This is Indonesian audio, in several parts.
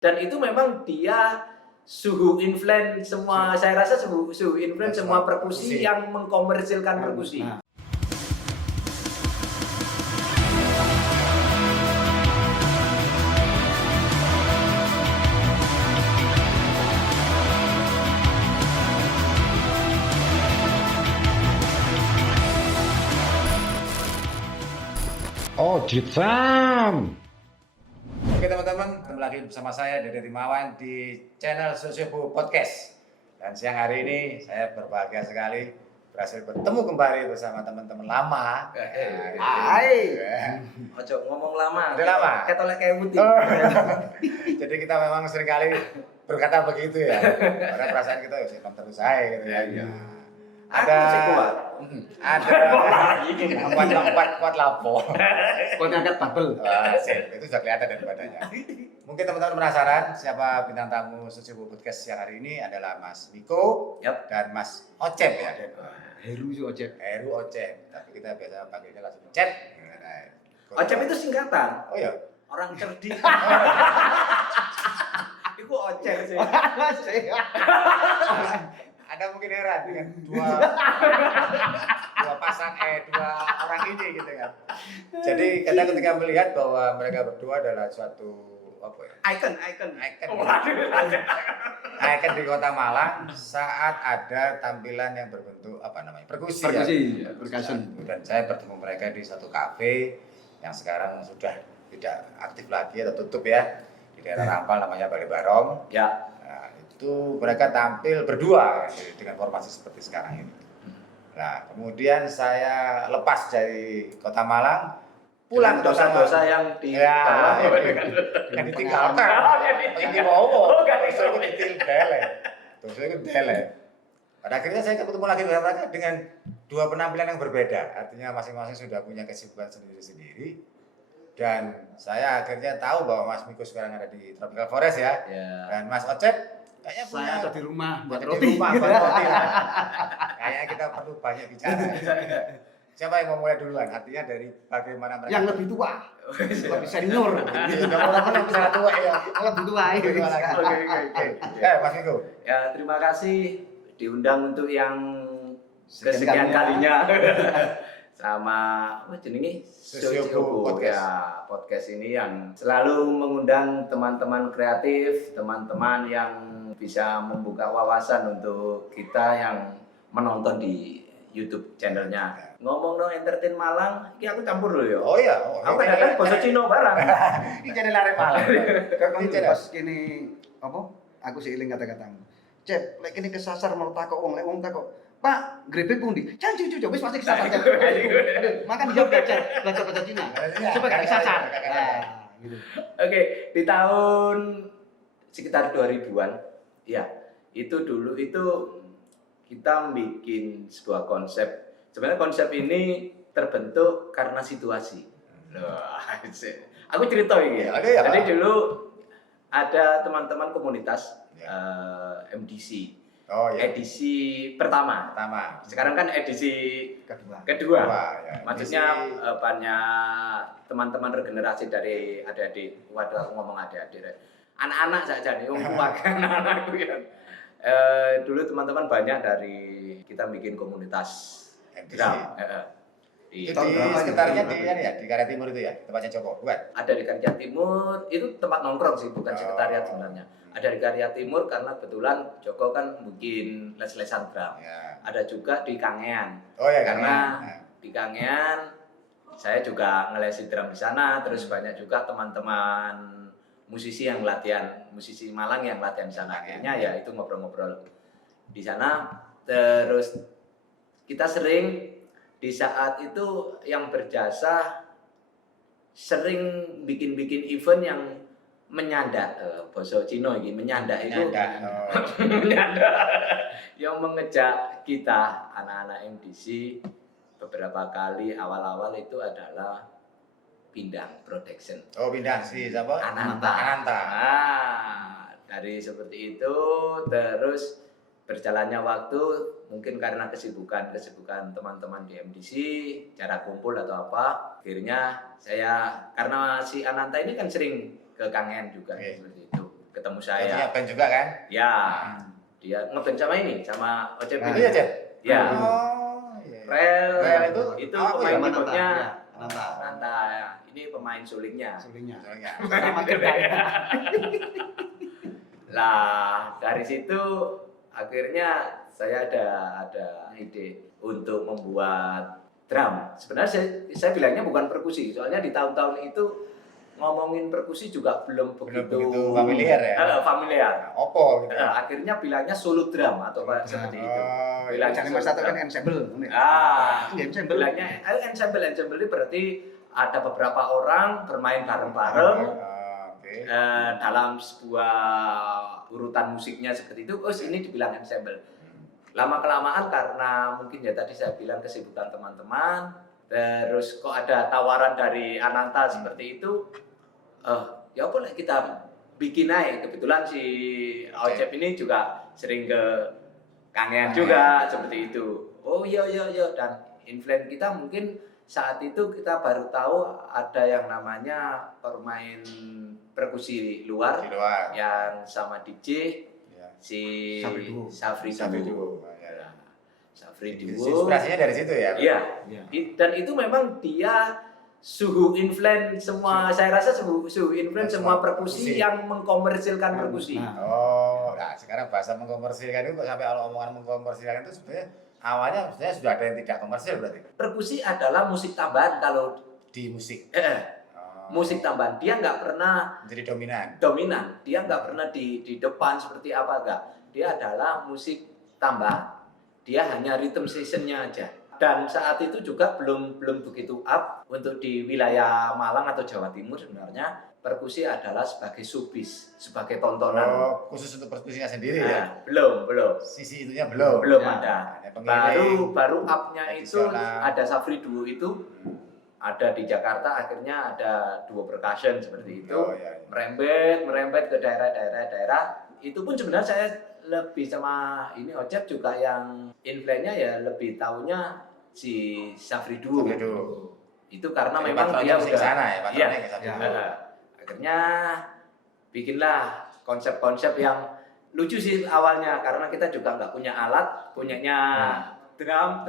Dan itu memang dia suhu influence semua, saya rasa suhu influence semua perkusi yang mengkomersilkan perkusi. Nah. Oh, Jitsam. Oke teman-teman, kembali lagi bersama saya Dede Timawan di channel Sosiobu Podcast. Dan siang hari ini saya berbahagia sekali berhasil bertemu kembali bersama teman-teman lama. Hai. Ojo ngomong lama. Udah lama. Ketolek kayak putih. Jadi kita memang seringkali berkata begitu ya. Karena perasaan kita belum terus saya gitu ya. Ada kuat lapo. Kuat ngangkat bubble. Itu sudah kelihatan dari badannya. Mungkin teman-teman penasaran siapa bintang tamu Sosiobu Podcast siang hari ini adalah Mas Miko dan Mas Ocep ya. Heru Ocep. Heru Ocep. Tapi kita biasa panggilnya langsung Ocep. Ocep itu singkatan. Oh ya. Orang cerdik. Itu Ocep sih. Anda mungkin heran dengan dua orang ini gitu kan. Jadi kadang ketika melihat bahwa mereka berdua adalah suatu Icon di Kota Malang saat ada tampilan yang berbentuk perkusi. Percussion. Dan saya bertemu mereka di satu kafe yang sekarang sudah tidak aktif lagi atau tutup ya, di daerah Rampal namanya Bali Barong. Ya. Itu mereka tampil berdua dengan formasi seperti sekarang ini. Nah, kemudian saya lepas dari Kota Malang, pulang dosa-dosa yang ditinggalkan. Ini mau, dosa itu ditinggalkan. Pada akhirnya saya ketemu lagi dengan mereka dengan dua penampilan yang berbeda. Artinya masing-masing sudah punya kesibukan sendiri-sendiri. Dan saya akhirnya tahu bahwa Mas Miko sekarang ada di Tropical Forest ya. Dan Mas Ocep kayaknya saya ada di rumah buat roti. Kayaknya kita perlu banyak bicara. Siapa yang mau mulai duluan? Artinya dari bagaimana mereka yang lebih tua, lebih senior. Orang yang bisa tua ya, lebih tua. Oke. Mas Miko. Ya, terima kasih diundang untuk yang kesekian kalinya. Sama jenenge Sosiobu Podcast. Ya, podcast ini yang selalu mengundang teman-teman kreatif, teman-teman yang bisa membuka wawasan untuk kita yang menonton di YouTube channelnya. Ngomong dong entertain Malang, ini aku campur loh ya. Oh iya. Aku kadang bahasa Cina barang. Ini channel arek Malang. Kakak pas kini apa? Aku sih eling kata-katamu. Cep, lek kene kesasar mau takok wong, lek wong takok, Pak, grepek pundi? Jangan cucu, wis pasti kesasar. Makan jawab belajar bahasa Cina. Supaya gak kesasar. Gitu. Oke, di tahun sekitar 2000-an, ya, itu dulu itu kita bikin sebuah konsep. Sebenarnya konsep ini terbentuk karena situasi. Loh, aku cerita ini. Jadi dulu ada teman-teman komunitas MDC. Edisi pertama. Sekarang kan edisi kedua. Ya. Maksudnya banyak teman-teman regenerasi dari adik-adik. Waduh, aku ngomong adik-adik. Anak-anak saja nih, anak-anakku ya. Dulu teman-teman banyak dari kita bikin komunitas drum. Itu di sekitarnya di Karya Timur itu ya, tempatnya Joko, bukan? Ada di Karya Timur, itu tempat nongkrong sih, bukan sekretariat sebenarnya. Ada di Karya Timur karena kebetulan Joko kan bikin les-lesan drum. Ya. Ada juga di Kangean. Karena di Kangean saya juga ngelesin drum di sana, terus banyak juga teman-teman musisi yang latihan, musisi Malang yang latihan di sana. Akhirnya ya itu ngobrol-ngobrol di sana. Terus kita sering di saat itu yang berjasa sering bikin event yang menyandak bahasa Cina ini menyandak itu yang mengejak kita anak-anak MDC beberapa kali awal-awal itu adalah Pindang Production. Pindang sih siapa? Ananta. Nah, dari seperti itu terus berjalannya waktu mungkin karena kesibukan teman-teman di MDC, cara kumpul atau apa, akhirnya saya karena si Ananta ini kan sering ke Kangen juga seperti itu. ketemu Punya saya. band juga kan? Ya, dia ngeband sama ini, sama Ocep Itu ini. ya, Cep? Ya, Oh, iya. Rel itu pemain apa ya? keyboardnya. Nanta. Nanta, ini pemain sulingnya. Sulingnya. Soalnya. Sama kedai. Lah dari situ akhirnya saya ada ide untuk membuat drum. Sebenarnya saya bilangnya bukan perkusi, soalnya di tahun-tahun itu ngomongin perkusi juga belum begitu familiar ya? familiar. Oppo gitu. Akhirnya bilangnya solo drum atau kayak seperti itu. Oh, Bilangnya Cari Mas Tato kan ensemble. Ensemble. Bilangnya ensemble ini berarti ada beberapa orang bermain bareng-bareng Oke. dalam sebuah urutan musiknya seperti itu. Oh, ini dibilang ensemble. Lama kelamaan karena mungkin ya tadi saya bilang kesibukan teman-teman, terus kok ada tawaran dari Ananta seperti itu, ya boleh kita bikin aja. Kebetulan si Ocep ini juga sering ke Kangean juga seperti itu. Oh iya, dan influence kita mungkin saat itu kita baru tahu ada yang namanya permain perkusi luar, Di luar. yang sama DJ Ya. si Safri Oh, Duo. ya. Safri Duo. Inspirasinya dari situ ya? Iya. Iya. Dan itu memang dia suhu influence semua, saya rasa suhu influence semua perkusi yang mengkomersilkan perkusi. Nah. Oh, nah sekarang bahasa mengkomersilkan itu kok sampai kalau omongan mengkomersilkan itu sebenarnya awalnya sebenarnya sudah ada yang tidak komersil berarti Perkusi adalah musik tambahan kalau di musik. musik tambahan. Dia nggak pernah Menjadi dominan. dia nggak pernah di depan seperti apa, enggak. Dia adalah musik tambah, dia hanya rhythm sessionnya aja. Dan saat itu juga belum begitu up untuk di wilayah Malang atau Jawa Timur. Sebenarnya perkusi adalah sebagai showbiz, sebagai tontonan. Oh, khusus untuk perkusinya sendiri ya? Belum Sisi itunya belum. ada. Hanya pengiring. Baru upnya itu Tradisional. ada Safri Duo itu, ada di Jakarta. Akhirnya ada duo percussion seperti itu. Oh, iya. merembet ke daerah. Itu pun sebenarnya saya lebih sama ini Ocep juga yang influence-nya ya lebih taunya si Safri Duo. Safri Duo. Itu karena Jadi memang patronnya dia musik udah sana ya, patronnya ke Safri Ya. Duo. Akhirnya bikinlah konsep-konsep yang lucu sih awalnya, karena kita juga nggak punya alat, punyanya drum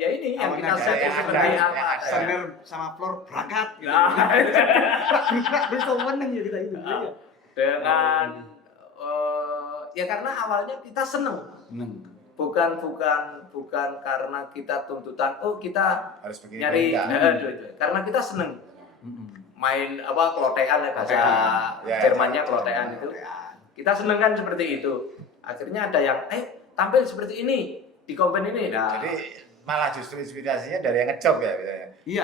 ya ini yang kita Awalnya set kayak seperti ada, apa. ya, Snare sama floor berangkat gitu. Nah, Besok meneng ya kita itu. Nah. dengan ya karena awalnya kita seneng, bukan karena kita tuntutan kita Harus begini. nyari enggak. karena kita seneng main klotean ya, bahasa Ya, Jermannya ya. klotean itu kita seneng kan seperti itu. Akhirnya ada yang tampil seperti ini di konven ini. Nah, Jadi malah justru inspirasinya dari yang ngejob ya biasanya. Iya,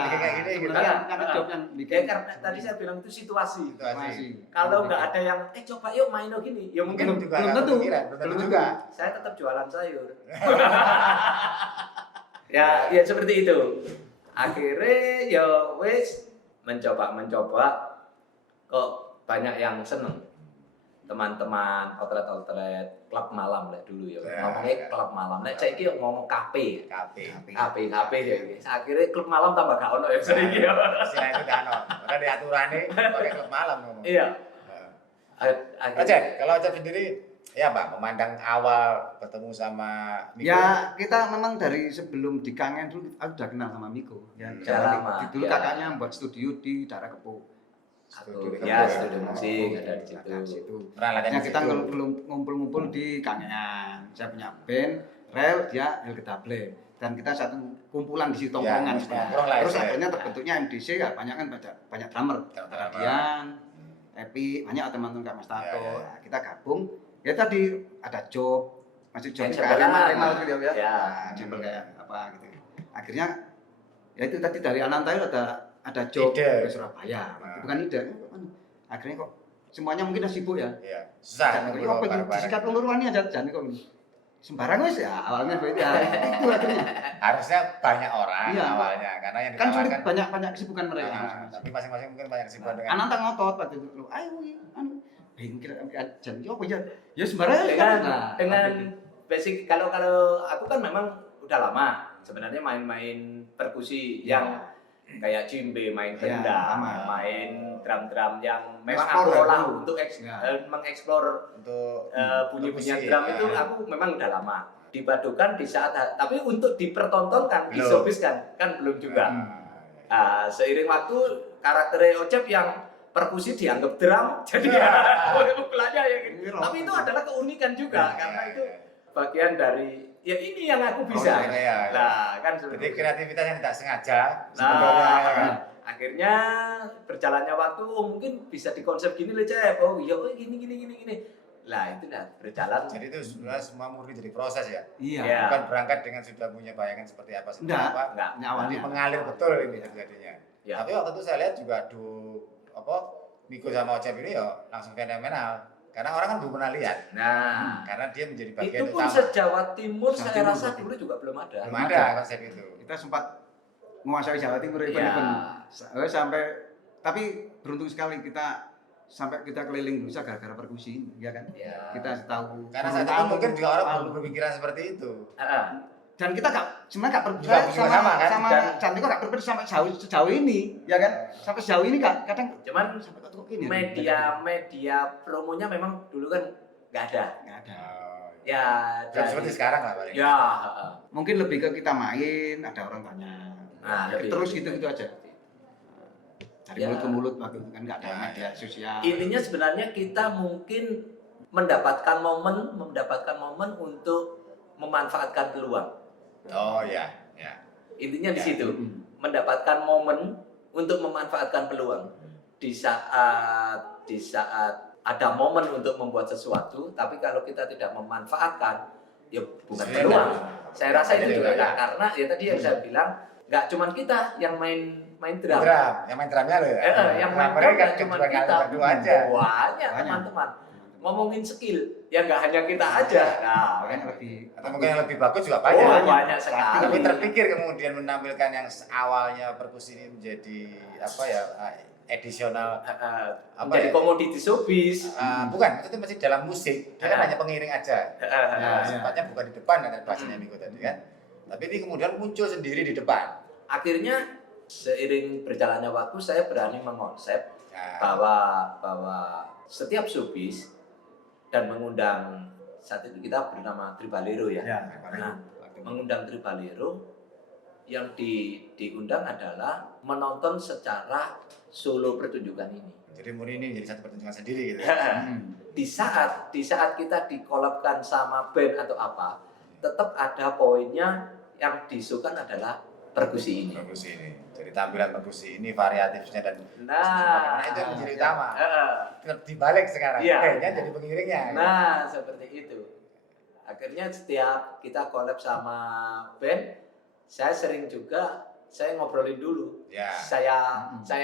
bikin kayak gini gitu. Sebenarnya karena job yang ya bikin. karena tadi saya bilang itu situasi. Situasi. Kalau nggak ada yang coba yuk main gini, ya mungkin Belum juga. belum nggak tentu. kepikiran, belum tentu juga. saya tetap jualan sayur. ya seperti itu. Akhirnya ya wes mencoba kok banyak yang seneng. Teman-teman outlet klub malam lah dulu ya. Ya, Ngomongnya ya. klub malam. Nek saiki ngomong kafe. KP. KP ya iki. Akhirnya klub malam tambah gak ono ya sering ya. Istilah itu kan ono. Karena di aturannya pakai klub malam ngomong. Iya. Ocep, kalau Ocep sendiri ya Pak, memandang awal bertemu sama Miko. Ya kita memang dari sebelum di Kangen dulu aku udah kenal sama Miko. Ya, Sudah lama, dulu ya. kakaknya buat studio di daerah Kepo. Studio musik ada di situ. Pernah latihan Ya di kita situ. ngumpul-ngumpul di Kangen. Saya punya band, Rel, dia Helgetable. Dan kita satu kumpulan di situ tongkrongan. Ya, nongkrong lah Terus ya. akhirnya terbentuknya MDC ya banyak kan banyak drummer. Dian, Epi, banyak teman-teman Kak Mas Tato. Ya. Nah, kita gabung. Ya tadi ada job, masih job Ensemble kayak kan. Remal gitu ya. Ya. Ensemble kayak apa gitu. Akhirnya ya itu tadi dari Ananta itu ada job Ide. ke Surabaya. Nah. Bukan ide. Akhirnya kok semuanya mungkin sibuk ya. Iya. Susah Jangan ngumpul kok pengen bareng-bareng. disikat penguruannya aja jangan kok. Sembarang wis ya awalnya begitu ya. Itu akhirnya. Harusnya banyak orang Iya. awalnya karena yang Kan sulit ditawarkan banyak kesibukan mereka. tapi masing-masing mungkin banyak kesibukan dengan Ananta ngotot waktu itu. Loh, ayo anu mungkin jangan apa ya. Ya sembarang dengan basic kalau aku kan memang udah lama sebenarnya main-main perkusi yang kayak cimbe, main Ya, gendang, sama. main drum-drum yang memang Explore aku ya, olah dulu. untuk Ya. mengeksplor Untuk bunyi-bunyian perkusi, drum ya. itu aku memang udah lama. Dipadukan di saat, tapi untuk dipertontonkan, Belum. disobiskan kan belum juga. Seiring waktu karakter Ocep yang perkusi dianggap drum, jadi ya pukulannya ya gitu. Tapi itu adalah keunikan juga karena itu bagian dari ya ini yang aku bisa. ya. Nah, kan Jadi seperti itu. kreativitas yang tidak sengaja Nah, ya kan? akhirnya berjalannya waktu mungkin bisa dikonsep gini loh Cep. Oh iya, gini. Lah itu dah berjalan. Jadi itu sebenarnya semua murni jadi proses ya. Iya. Ya. Bukan berangkat dengan sudah punya bayangan seperti apa seperti Enggak. apa. Enggak. Awalnya. Mengalir betul ini terjadinya. Ya. Tapi waktu itu saya lihat juga Miko sama Ocep ini ya langsung fenomenal. Karena orang kan belum pernah lihat. Nah, Karena dia menjadi bagian itu pun utama. se-Jawa Timur Jawa saya Timur rasa berarti. dulu juga belum ada. Belum ada konsep itu. Kita sempat menguasai Jawa Timur Iya. sampai tapi beruntung sekali kita sampai kita keliling Indonesia gara-gara perkusi ini, ya kan? Ya. Kita tahu. Karena saat itu mungkin juga orang belum berpikiran seperti itu. Dan kita sebenarnya nggak Juga berpikir sama, kan? sama Dan- Cantik kok nggak berpikir sampai sejauh ini, ya kan? Sampai sejauh ini kadang Cuman sampai kok ini. media promonya memang dulu kan nggak ada. Nggak ada. Ya, Belum seperti sekarang lah paling. Ya, Mungkin lebih ke kita main, ada orang tanya. Nah, lebih- Terus gitu aja. Dari Ya. mulut ke mulut waktu itu kan nggak ada media sosial. intinya sebenarnya kita mungkin mendapatkan momen untuk memanfaatkan peluang. Oh ya. Intinya di Ya. situ, Hmm. mendapatkan momen untuk memanfaatkan peluang. Di saat ada momen untuk membuat sesuatu, tapi kalau kita tidak memanfaatkan, ya bukan Sebenarnya peluang. Saya rasa itu Jadi juga enggak. karena ya tadi yang saya bilang, nggak cuma kita yang main drum. Yang main drumnya loh ya. Yang main drum mereka nggak cuma kita, berdua aja. banyak teman-teman. Ngomongin skill, ya nggak hanya kita aja. Nah, Makanya lebih Atau mungkin yang lebih bagus juga oh, banyak. banyak sekali. Tapi terpikir kemudian menampilkan yang awalnya perkusi ini menjadi edisional Menjadi ya? komoditi showbiz. Bukan, itu masih dalam musik. Dia kan hanya pengiring aja. Ya. Sifatnya bukan di depan kan bahasanya Miko tadi kan. Tapi ini kemudian muncul sendiri di depan. Akhirnya seiring berjalannya waktu saya berani mengonsep Nah, bahwa setiap showbiz dan mengundang saat itu kita bernama Tribalero ya. Nah, mengundang Tribalero yang diundang adalah menonton secara solo pertunjukan ini. jadi murni ini jadi satu pertunjukan sendiri gitu. Di saat kita dikolabkan sama band atau apa, tetap ada poinnya yang disukan adalah perkusi ini. Perkusi ini. Jadi tampilan perkusi ini variatifnya dan Nah, itu yang menjadi utama. Heeh. Dibalik sekarang. Iya. Bandnya jadi pengiringnya. Nah, seperti itu. Akhirnya setiap kita collab sama band, saya sering juga saya ngobrolin dulu. Ya. Saya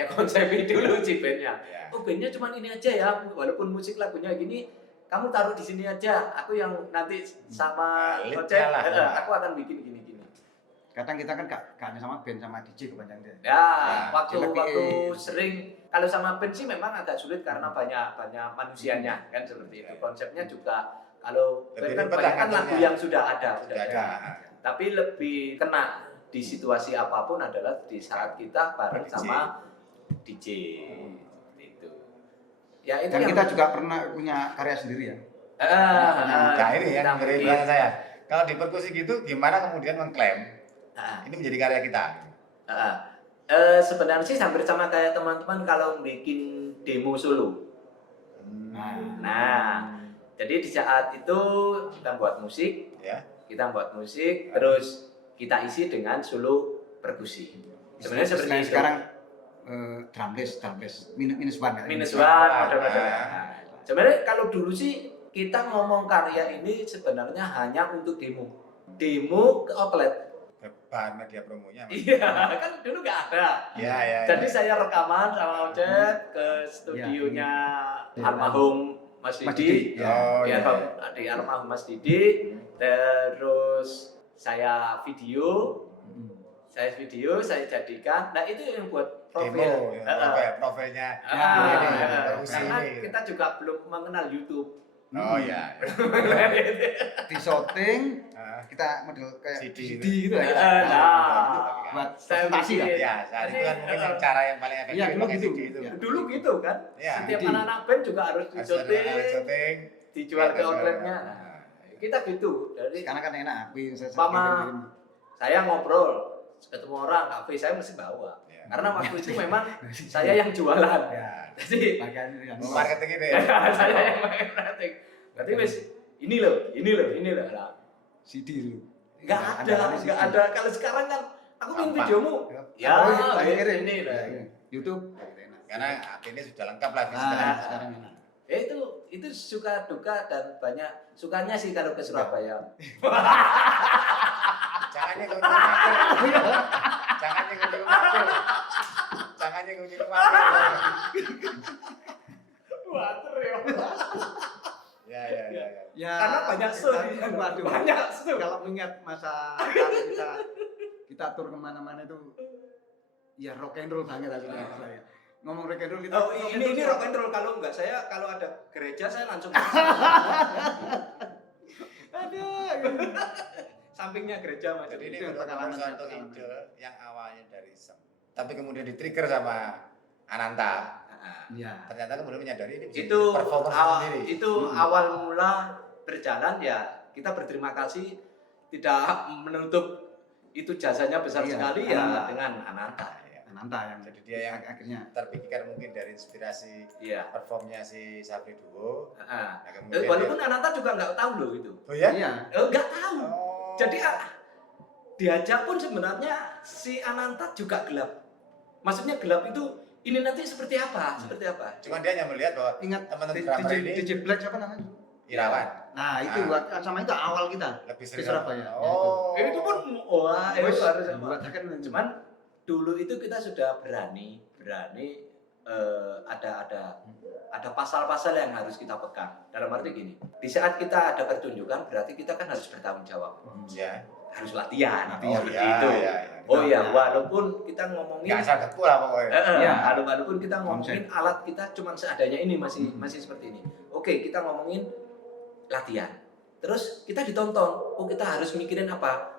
konsepin dulu si bandnya. Ya. Oh, bandnya cuma ini aja ya, walaupun musik lagunya gini, kamu taruh di sini aja. Aku yang nanti sama Leadnya Ocep, lah. aku akan bikin gini. kadang kita kan gak hanya sama band sama DJ kebanyakan dia. Ya, jadi waktu lebih- sering kalau sama band sih memang agak sulit karena banyak manusianya kan seperti itu. Konsepnya juga kalau Lebih band kan ribet banyak kan lah lagu ngaturnya. yang sudah ada. Sudah ada. Tapi lebih kena di situasi apapun adalah di saat kita bareng DJ. sama DJ. Seperti itu. Ya itu Dan yang kita juga pernah punya karya sendiri ya. Nah ini kita yang dari mungkin- belakang saya. Kalau di perkusi gitu, gimana kemudian mengklaim Nah, ini menjadi karya kita? sebenarnya sih hampir sama kayak teman-teman kalau bikin demo solo. Nah, jadi di saat itu kita buat musik, Ya. terus kita isi dengan solo perkusi. Sebenarnya seperti Istilahnya itu. sekarang drumless minus one. Minus one, model-model. Nah, sebenarnya kalau dulu sih kita ngomong karya ini sebenarnya hanya untuk demo ke outlet. Bahan media promonya. Iya, kan dulu nggak ada. Ya. Jadi saya rekaman sama Ocep ke studionya almarhum Mas Didi. Oh, Ya, iya. di almarhum Mas Didi. Terus saya video, saya jadikan. Nah itu yang buat profil. Demo, profilnya. Ah, Ini, perkusi karena ini. kita juga belum mengenal YouTube. Oh iya. Di shooting Ah, kita model kayak CD CD, gitu. gitu lah kita. Nah, Buat saya presentasi lah. bikin. Ya, saat itu kan mungkin yang cara yang paling efektif Iya, dulu pakai gitu. CD itu. Iya. Dulu gitu kan. Iya. Setiap CD. anak-anak band juga harus Harus ada dicoting, syuting, dijual ke dijual. outletnya. Nah, Nah, kita gitu. Jadi Karena kan enak api saya Mama. kirim-kirim. saya ngobrol ketemu orang kafe saya mesti bawa. Iya. Karena waktu itu memang saya yang jualan. Ya. Jadi Bagian yang Marketing itu ya. saya yang marketing. Berarti wis ini loh. Nah, CD dulu. nggak ada. Kalau sekarang kan aku bikin Gampang. videomu. Ya, ini lah. YouTube. Karena ini sudah lengkap lah Nah, sekarang. sekarang enak. Itu suka duka dan banyak sukanya sih kalau ke Surabaya. Jangan nyinggung aku. Jangan nyinggung aku. Jangan nyinggung aku. Water ya. Ya. Ya, Karena banyak story. Waduh. Banyak story. Kalau mengingat masa lalu kita tur kemana-mana itu ya rock and roll banget aku bilang saya. Ngomong rock and roll kita. Oh, ini rock and roll kalau enggak saya kalau ada gereja saya langsung Aduh. sampingnya gereja Mas. Jadi ini Itu merupakan pengalaman suatu pengalaman. ide yang awalnya dari iseng, tapi kemudian di-trigger sama Ananta. Iya. Ternyata kemudian menyadari ini bisa Itu jadi performance awal, sendiri. itu awal mula berjalan ya kita berterima kasih tidak menutup itu jasanya besar Iya, sekali ya Ananta. dengan Ananta. Ya. Ananta yang Jadi dia yang akhirnya terpikirkan mungkin dari inspirasi Iya. performnya si Sapri Duo. Nah, Nah, kemudian walaupun Ananta juga nggak tahu loh itu. oh ya? iya. Nggak tahu. Oh. Jadi diajak pun sebenarnya si Ananta juga gelap. Maksudnya gelap itu ini nanti seperti apa? Seperti apa? Cuman dia hanya melihat bahwa Ingat teman-teman DJ, drummer ini DJ Black siapa namanya? Irawan Nah, itu sama itu awal kita lebih di sering. Surabaya. Oh. Itu pun wah, itu Wes, harus buatkan cuman dulu itu kita sudah berani ada pasal-pasal yang harus kita pegang. Dalam arti gini, di saat kita ada pertunjukan berarti kita kan harus bertanggung jawab. Ya. Harus latihan. Latihan. Seperti ya, itu. ya. Oh iya, Nah. walaupun kita ngomongin Nggak asal kepu lah pokoknya. Iya. walaupun kita ngomongin alat kita cuma seadanya ini masih seperti ini. Oke, kita ngomongin latihan. Terus kita ditonton. Oh, kita harus mikirin apa?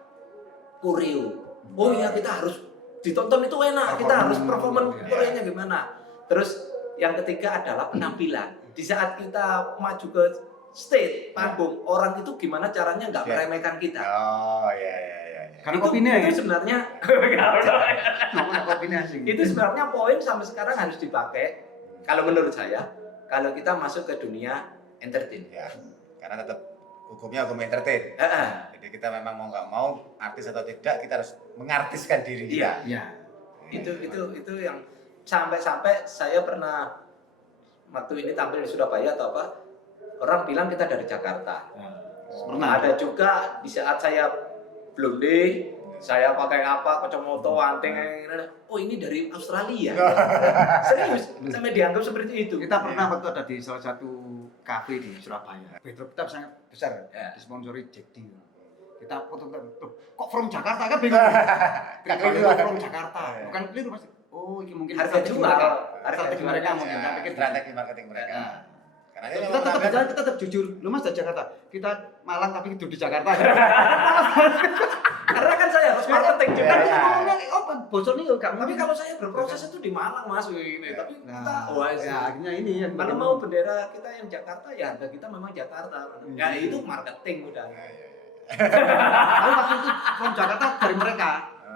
Koreo. Oh iya, kita harus ditonton itu enak. Kita harus performan ya. koreonya gimana. Terus yang ketiga adalah penampilan. Di saat kita maju ke stage, panggung, orang itu gimana caranya nggak Ya. meremehkan kita. Oh iya. Karena itu, kopinya itu ya. sebenarnya Ngomong kopinya sih. itu sebenarnya poin sampai sekarang harus dipakai kalau menurut saya kalau kita masuk ke dunia entertain. Ya. Karena tetap hukumnya hukum entertain. Jadi kita memang mau nggak mau artis atau tidak kita harus mengartiskan diri kita. Iya. itu yang sampai saya pernah waktu ini tampil di Surabaya atau apa orang bilang kita dari Jakarta. Pernah. Ada juga di saat saya blonde saya pakai apa kacamata anting oh ini dari Australia. Serius sampai dianggap seperti itu. Kita pernah waktu ada di salah satu kafe di Surabaya. Backdrop kita sangat besar, Ya. disponsori Jack D. Kita foto kok from Jakarta kan bingung. Nggak Kita keliru. from Jakarta, bukan keliru pasti. Oh, ini mungkin Harga strategi jual, mereka. harga Strategi jual. mereka Ya, mungkin. Saya pikir strategi marketing mereka. Nah. Karena Kita ini tetap memang berjalan, kita tetap jujur. Lu Mas dari Jakarta, kita Malang tapi hidup di Jakarta. Karena kan saya harus marketing juga. Ya, ya. Oh, bocor nih gak Tapi kalau saya berproses itu di Malang Mas ini. Tapi kita wah ya akhirnya ini yang kalau mau bendera kita yang Jakarta ya harga kita memang Jakarta. Ya itu marketing udah. Ya. Tapi waktu itu from Jakarta dari mereka,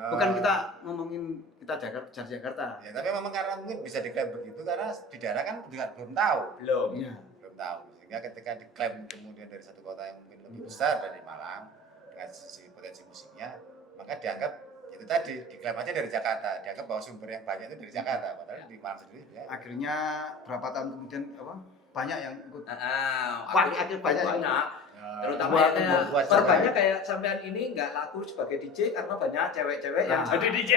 bukan Oh. kita ngomongin kita dari Jakarta. Ya, tapi memang karena mungkin bisa diklaim begitu karena di daerah kan juga belum tahu. Belum. Iya. Belum tahu. Sehingga ketika diklaim kemudian dari satu kota yang mungkin lebih besar dari Malang dengan sisi potensi musiknya, maka dianggap itu tadi diklaim aja dari Jakarta, dianggap bahwa sumber yang banyak itu dari Jakarta, padahal di Malang sendiri ya. Akhirnya berapa tahun kemudian apa? Banyak yang ikut. Akhir banyak. Terutama buat ya, banyak kayak sampean ini nggak laku sebagai DJ karena banyak cewek-cewek yang Nah. jadi DJ.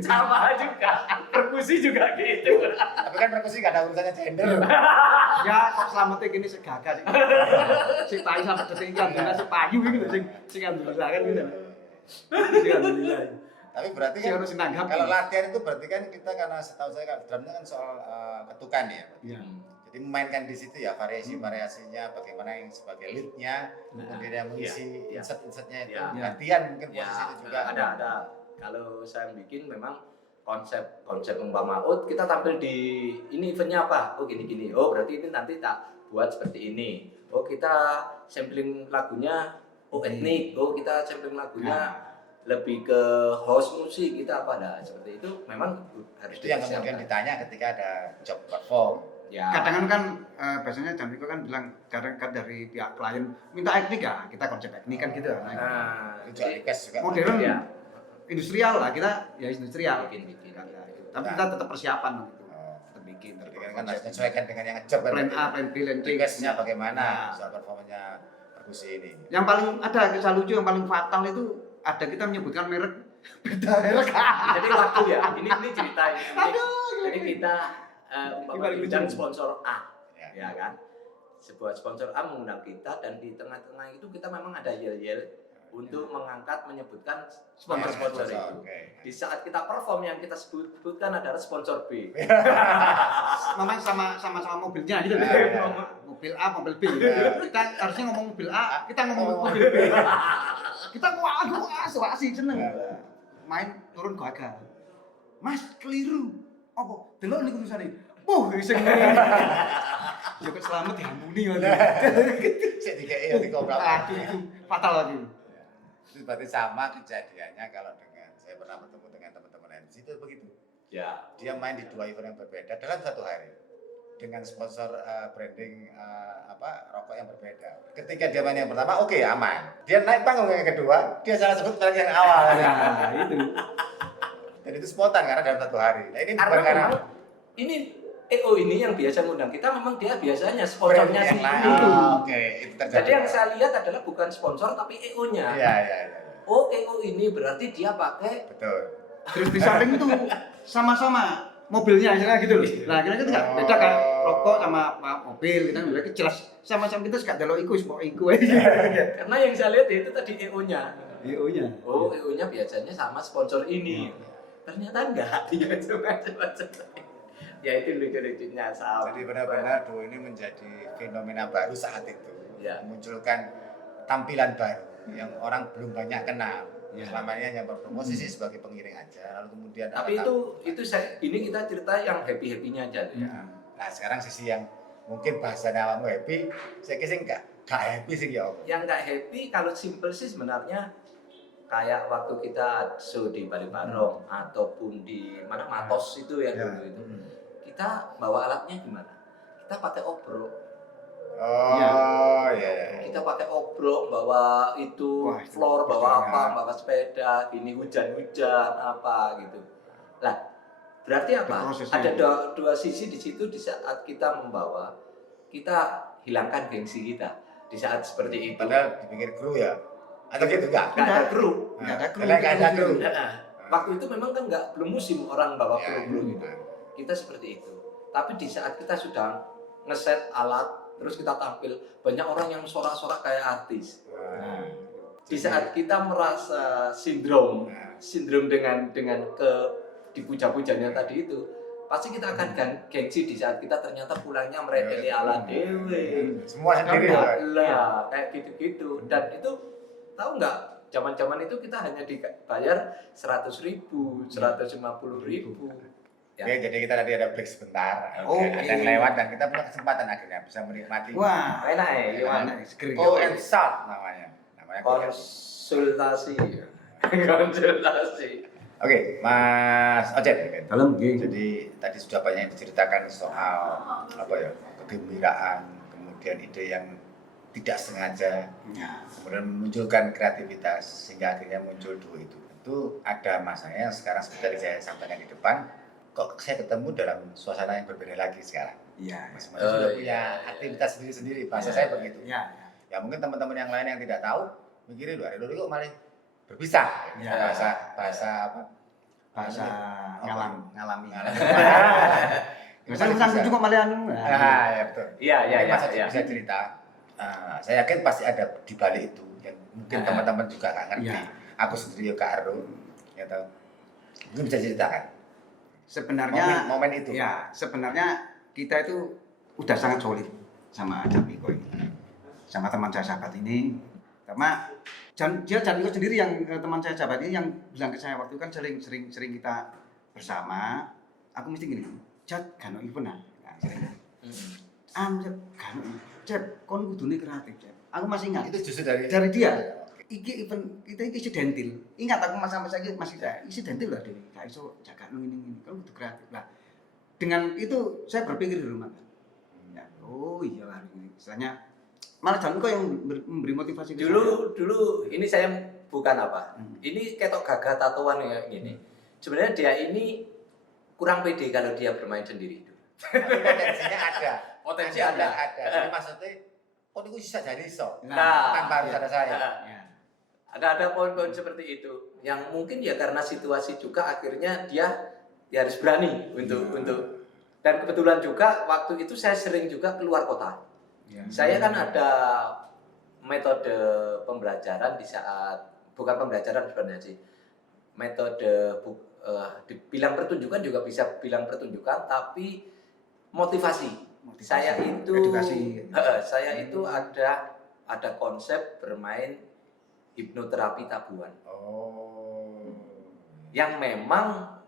Sama juga. Perkusi juga gitu. Tapi kan perkusi gak ada urusannya gender. Ya kok selamatnya gini segaga sih. Si payu sampai detik ini alhamdulillah si payu gitu sing alhamdulillah kan gitu. Sing alhamdulillah. Tapi berarti Si kan harus nanggapi. kalau latihan itu berarti kan kita karena setahu saya kan drumnya kan soal ketukan ya. Iya. Jadi dimainkan di situ ya variasinya bagaimana yang sebagai leadnya, kemudian yang mengisi insert-insertnya itu gantian mungkin posisi itu juga ada. Kalau saya bikin memang konsep umpama kita tampil di ini eventnya apa, gini oh berarti ini nanti tak buat seperti ini, kita sampling lagunya etnik, kita sampling lagunya lebih ke house musik kita seperti itu memang harus itu yang kemudian ditanya ketika ada job perform. Ya. Kadang kan biasanya Jan Miko kan bilang kadang dari pihak klien minta etnik ya, kita konsep etnik kan gitu. Itu juga modern ya. Industrial lah kita ya industrial. Bikin. Tapi kita tetap persiapan gitu. Tetap bikin. Jadi kan harus menyesuaikan dengan yang job kan. Plan A, plan B, plan C. Request-nya bagaimana soal performanya perkusi ini. Yang paling ada kisah lucu yang paling fatal itu ada kita menyebutkan merek beda merek. Jadi waktu ya, ini cerita ini. Jadi kita dan sponsor A, ya kan? Sebuah sponsor A mengundang kita dan di tengah-tengah itu kita memang ada yel-yel untuk mengangkat menyebutkan sponsor itu. Di saat kita perform yang kita sebutkan adalah sponsor B. Memang sama mobilnya gitu. Mobil A, mobil B. Kita harusnya ngomong mobil A, kita ngomong mobil B. Kita asik seneng. Main turun gagal. Mas keliru. Apa? Delok niku tulisane. Sing ngene. Joko selamat diampuni wae. Sik dikeki ya dikobrak. Itu fatal lagi. Itu berarti sama kejadiannya kalau dengan saya pernah bertemu dengan teman-teman MC itu begitu. Ya. Dia main di 2 event yang berbeda dalam 1 hari dengan sponsor branding rokok yang berbeda. Ketika dia main yang pertama, oke, aman. Dia naik panggung yang kedua, dia salah sebut merek yang awal. Ya, itu. Dan itu spontan karena dalam 1 hari. Nah ini karena ini EO ini yang biasa ngundang kita memang dia biasanya sponsornya yang lain. Itu terjadi. Jadi yang saya lihat adalah bukan sponsor tapi EO-nya. Iya. EO ini berarti dia pakai. Betul. Terus di samping itu sama-sama mobilnya akhirnya gitu loh. Nah, kira kita beda kan rokok sama mobil kita mereka jelas sama-sama kita suka delok iku Karena yang saya lihat itu tadi EO-nya. EO-nya. EO-nya biasanya sama sponsor ini. Ternyata enggak, dia cuma ya itu lucu-lucunya sama. Jadi benar-benar duo ini menjadi fenomena baru saat itu. Ya. Memunculkan tampilan baru yang orang belum banyak kenal. Selama ini hanya berpromosi sebagai pengiring aja. Lalu kemudian tapi ini kita cerita yang happy-happynya aja. Ya. Nah sekarang sisi yang mungkin bahasanya awakmu happy, saya kira enggak happy sih ya. Yang enggak happy kalau simple sih sebenarnya kayak waktu kita show di Bali Barong ataupun di Matos itu ya dulu itu. Kita bawa alatnya gimana? Kita pakai obrok. Iya. Kita pakai obrok, bawa itu floor, bawa apa, bawa sepeda, ini hujan-hujan apa gitu. Lah, berarti apa? Ada dua sisi di situ di saat kita membawa, kita hilangkan gengsi kita di saat seperti itu. Padahal dipikir kru ya. Atau gitu enggak? Enggak ada kru. Enggak ada kru. Waktu itu memang kan belum musim orang bawa kru gitu. Kita seperti itu. Tapi di saat kita sudah ngeset alat, terus kita tampil, banyak orang yang sorak-sorak kayak artis. Di saat kita merasa sindrom dengan dipuja-pujanya tadi itu, pasti kita akan gengsi di saat kita ternyata pulangnya mereteli alat dewe. Semua sendiri lah, kayak gitu-gitu. Dan itu tahu nggak? Zaman-zaman itu kita hanya dibayar 100.000, 150.000. Ya. Oke, jadi kita tadi ada break sebentar. Ada yang lewat dan kita punya kesempatan akhirnya bisa menikmati. Wah, enak ya, gimana? Go and Start namanya. Konsultasi. Oke, Mas Ocet. Dalam jadi tadi sudah banyak yang diceritakan soal kegembiraan, kemudian ide yang tidak sengaja, kemudian memunculkan kreativitas sehingga akhirnya muncul duo itu. Itu ada masanya yang sekarang seperti saya sampaikan di depan. Kok saya ketemu dalam suasana yang berbeda lagi sekarang. Iya. Masing-masing sudah punya aktivitas sendiri-sendiri. Bahasa saya begitu. Iya. Ya mungkin teman-teman yang lain yang tidak tahu mikirin hari dulu kok malah berpisah. Ya. Bahasa apa? Bahasa ngalami. Bahasa Bisa juga malah anu. Ya betul. Iya. Bisa cerita. Saya yakin pasti ada di balik itu yang mungkin teman-teman juga nggak ngerti. Aku sendiri juga Ardo, ya tahu. Mungkin bisa ceritakan. Sebenarnya momen itu. Ya, sebenarnya kita itu udah sangat solid sama Jamiko ini, sama teman saya sahabat ini. Karena Jamiko sendiri yang teman saya sahabat ini yang bilang ke saya waktu itu kan sering kita bersama. Aku mesti gini, Jat, gak event nah, sering. Gak Cep, kon kudune kreatif, Cep. Aku masih ingat. Itu justru dari dia. Iki event kita isi dentil. Ingat aku masa-masa ini masih saya isi dentil lah Dewi. Gak iso jaga ini. Kan kudu kreatif lah. Dengan itu saya berpikir di rumah. Ya, oh iyalah ini. Istilahnya malah Jamiko yang memberi motivasi ke dulu ini saya bukan apa. Ini ketok gagah tatoan ya gini. Sebenarnya dia ini kurang pede kalau dia bermain sendiri. Potensinya ada. Potensi ada. Jadi maksudnya, oh itu bisa jadi iso. Nah, tanpa harus ada saya. Ya. Ada poin-poin seperti itu. Yang mungkin ya karena situasi juga akhirnya dia harus berani untuk dan kebetulan juga waktu itu saya sering juga keluar kota. Saya kan ada metode pembelajaran di saat bukan pembelajaran sebenarnya sih. Metode dibilang pertunjukan juga bisa bilang pertunjukan tapi motivasi. Saya itu edukasi. Saya itu ada konsep bermain hipnoterapi tabuhan. Oh. Yang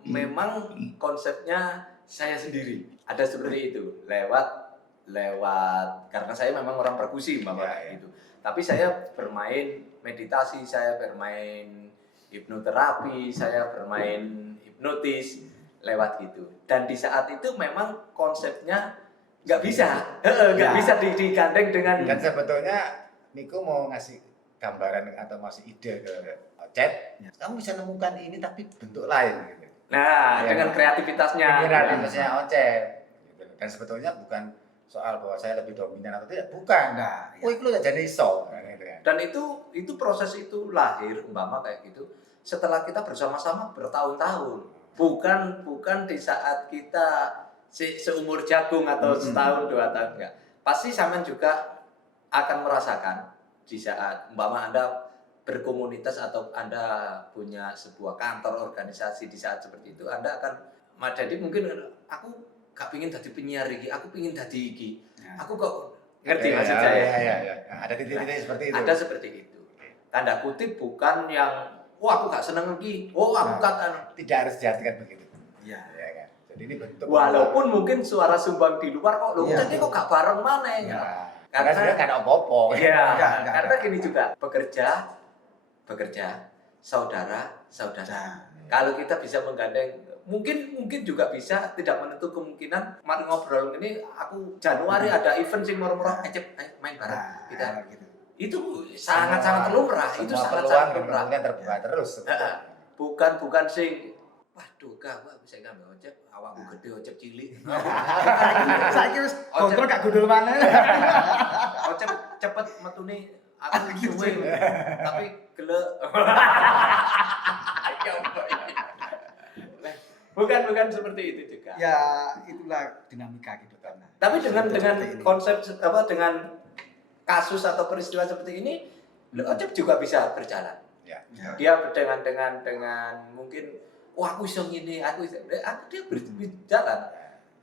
memang konsepnya saya sendiri. Ada seperti itu lewat karena saya memang orang perkusi gitu. Tapi saya bermain meditasi, saya bermain hipnoterapi, saya bermain hipnotis lewat gitu. Dan di saat itu memang konsepnya nggak bisa digandeng dengan. Dan sebetulnya Miko mau ngasih gambaran atau masih ide ke Cep, kamu bisa nemukan ini tapi bentuk lain gitu. Nah, dengan kreativitasnya. Kreativitasnya Cep. Gitu. Dan sebetulnya bukan soal bahwa saya lebih dominan atau tidak, bukan. Nah, Oh, itu udah jadi iso. Gitu kan. Dan itu proses itu lahir umpama kayak gitu setelah kita bersama-sama bertahun-tahun. Bukan di saat kita seumur jagung atau setahun 2 tahun enggak. Pasti sampean juga akan merasakan di saat umpama Anda berkomunitas atau Anda punya sebuah kantor organisasi di saat seperti itu Anda akan jadi mungkin aku gak pingin jadi penyiar iki, aku pingin jadi iki. Aku kok ngerti maksud saya. Iya. Ada titik-titik seperti itu. Ada seperti itu. Tanda kutip bukan yang wah aku gak seneng iki. Oh aku tidak harus diartikan begitu. Iya. Ya kan. Jadi ini bentuk walaupun mungkin suara sumbang di luar kok jadi kok gak bareng mana ya. Karena sebenarnya gak ada apa-apa. Iya, karena gini juga bekerja saudara. Kalau kita bisa menggandeng mungkin juga bisa tidak menutup kemungkinan mari ngobrol ini aku Januari ada event sing moro-moro Cep main bareng kita gitu. Itu sangat lumrah itu sangat lumrah terbuka terus bukan sing waduh gak bisa ngambil Cep awakmu gede Cep cilik Saiki wis kontrol gak gundul maneh. Cep cepet metune aku suwe tapi gelek. Bukan seperti itu juga. Ya, itulah dinamika gitu kan. Tapi dengan konsep dengan kasus atau peristiwa seperti ini, Ocep juga bisa berjalan. Ya. Dia dengan mungkin wah aku iso ngene, dia berjalan.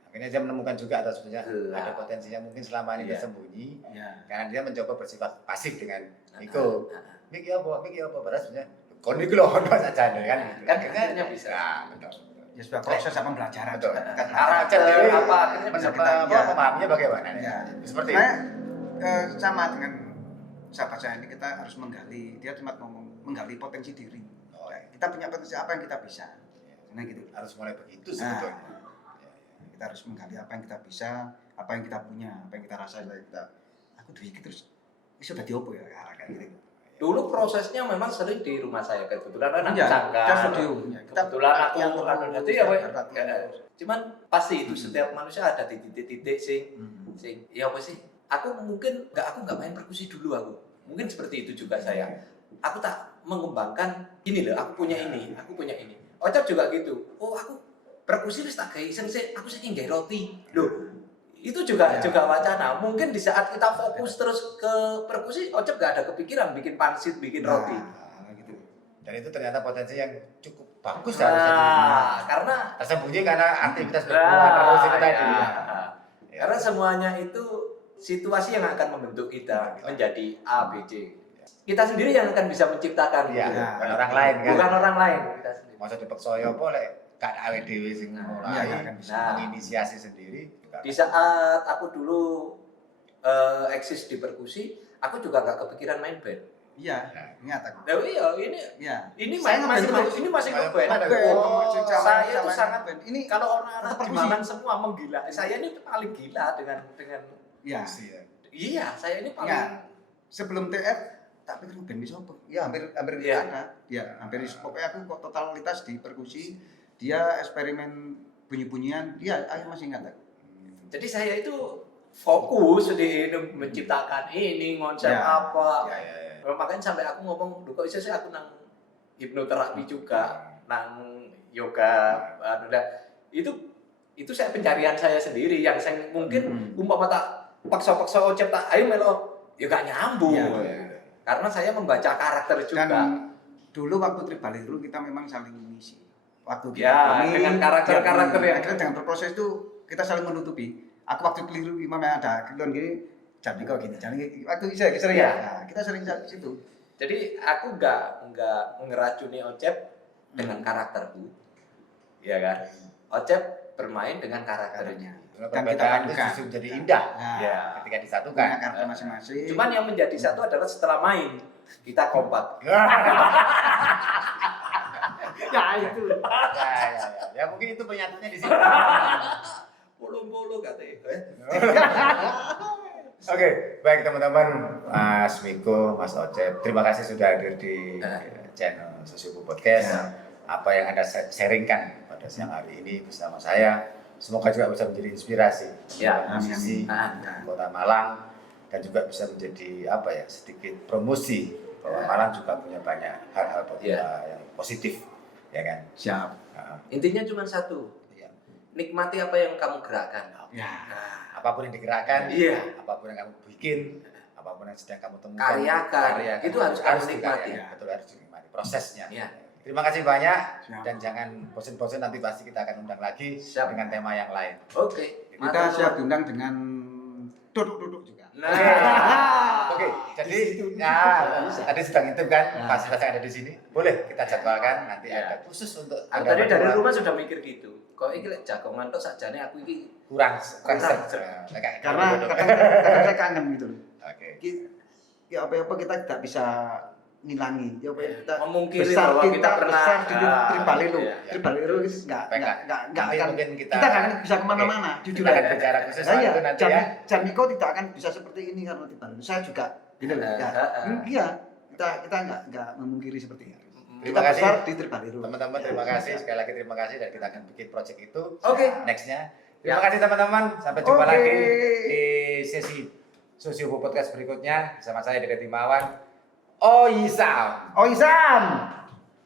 Akhirnya dia menemukan juga atau sebenarnya ada potensinya mungkin selama ini tersembunyi. Karena dia mencoba bersifat pasif dengan Miko. Miki apa? Padahal sebenarnya kon iki lho ono saja kan. Akhirnya bisa. Nah, betul. Ya sebuah proses pembelajaran. Betul. Cara apa akhirnya bisa kita memahaminya bagaimana? Seperti itu. Sama dengan sahabat saya ini kita harus menggali. Dia cuma ngomong menggali potensi diri. Kita punya potensi apa yang kita bisa. Nah gitu. Harus mulai begitu sebetulnya. Kita harus menggali apa yang kita bisa, apa yang kita punya, apa yang kita rasa aku duit terus iso dadi opo ya kayak gitu. Dulu prosesnya memang sering di rumah saya kebetulan kan aku kebetulan aku jadi ya cuman pasti itu setiap manusia ada di titik-titik sing ya apa sih aku nggak main perkusi dulu aku mungkin seperti itu juga saya aku tak mengembangkan ini loh aku punya ini Ocap juga gitu aku perkusi wis tak gawe aku saking gawe roti loh itu juga wacana. Mungkin di saat kita fokus terus ke perkusi, Ocep gak ada kepikiran bikin pangsit, bikin roti. Gitu. Dan itu ternyata potensi yang cukup bagus karena tersembunyi karena aktivitas berkeluar terus itu tadi. Karena semuanya itu situasi yang akan membentuk kita menjadi A, B, C. Kita sendiri yang akan bisa menciptakan. Iya, gitu. bukan orang lain kan. Bukan orang lain. Kita sendiri. Masa dipaksa ya apa lek gak ada awake dhewe sing mulai menginisiasi sendiri. Di saat aku dulu eksis di perkusi, aku juga nggak kepikiran main band. Iya, ingat aku. Nah, iya, ini Saya masih ngeband ini masih ngeband. Saya itu sangat band. Ini kalau orang-orang tetap di Malang semua menggila. Saya ini paling gila dengan ya. iya, saya ini paling Ya. Sebelum TF tak pikir band bisa apa? Ya hampir Iya. ada. Ya, hampir pokoknya aku kok totalitas di perkusi. Dia eksperimen bunyi-bunyian, dia masih ingat aku. jadi saya itu fokus di menciptakan ini konsep Ya. apa. Ya. Makanya sampai aku ngomong, kok bisa sih aku nang hipnoterapi juga, nang yoga, itu saya pencarian saya sendiri yang saya mungkin umpama tak paksa-paksa Ocep tak ayo melo, ya gak nyambung. Ya. Karena saya membaca karakter juga. Dan dulu waktu Tribali dulu kita memang saling mengisi. Waktu kita Ya, dengan karakter-karakter yang akhirnya dengan berproses itu kita saling menutupi. Aku waktu keliru imam ada keliruan gini, jadi kok gini, jadi waktu saya sering Ya. nah, kita sering di situ. Jadi aku nggak ngeracuni Ocep dengan karakterku, ya kan? Ocep bermain dengan karakternya. Dan kita Perbedaan itu padukan. justru menjadi indah Nah, Ya. ketika punya disatukan. karakter masing-masing. Cuman yang menjadi satu adalah setelah main kita kompak. ya itu. Ya mungkin itu penyatunya di sini. Polo katanya. Oke, baik teman-teman, Mas Miko, Mas Ocep, terima kasih sudah hadir di channel Sosiobu Podcast. Apa yang Anda sharingkan pada siang hari ini bersama saya, semoga juga bisa menjadi inspirasi Ya, buat musisi amin. Kota Malang dan juga bisa menjadi sedikit promosi bahwa Malang juga punya banyak hal-hal yang positif, ya kan? Siap. Intinya cuma satu, Ya. nikmati apa yang kamu gerakkan. Ya. Apapun yang digerakkan, Iya. apapun yang kamu bikin, apapun yang sedang kamu temukan, Karyakan. Itu harus kamu nikmati. dikaryakan. Betul, harus dinikmati prosesnya. Ya. Terima kasih banyak. Siap. Dan jangan bosan-bosan, nanti pasti kita akan undang lagi Siap. dengan tema yang lain. Oke. Kita mantap. siap diundang dengan duduk-duduk juga. Nah, Oke, jadi Bisa. tadi sedang itu kan Nah. fasilitas yang ada di sini. Boleh kita jadwalkan nanti Ya. ada khusus untuk aku Anda tadi dari berdua. rumah sudah mikir gitu. Kok ini lek jagongan tok sakjane aku iki kurang Kurang. ser. Karena kadang saya kangen gitu loh. Oke. Ya apa-apa kita tidak bisa ngilangi. Ya apa kita memungkiri besar bahwa kita pernah besar di Tribali lo. iya. Tribali lo itu nggak Nanti akan mungkin kita nggak akan bisa kemana-mana. Jujur kita akan aja. bicara khusus Nah, soal iya, itu nanti ya. Jan Miko tidak akan bisa seperti ini karena Tribali. Saya juga gitu loh. Ya. Iya, kita nggak memungkiri seperti itu. Terima Kita kasih. besar di Tribali lo. Teman-teman terima kasih sekali lagi, terima kasih, dan kita akan bikin project itu Oke. nextnya. Terima kasih teman-teman, sampai jumpa Oke. lagi di sesi Sosiobu Podcast berikutnya bersama saya Dede Timawan. Oh Isam. Oh Isam.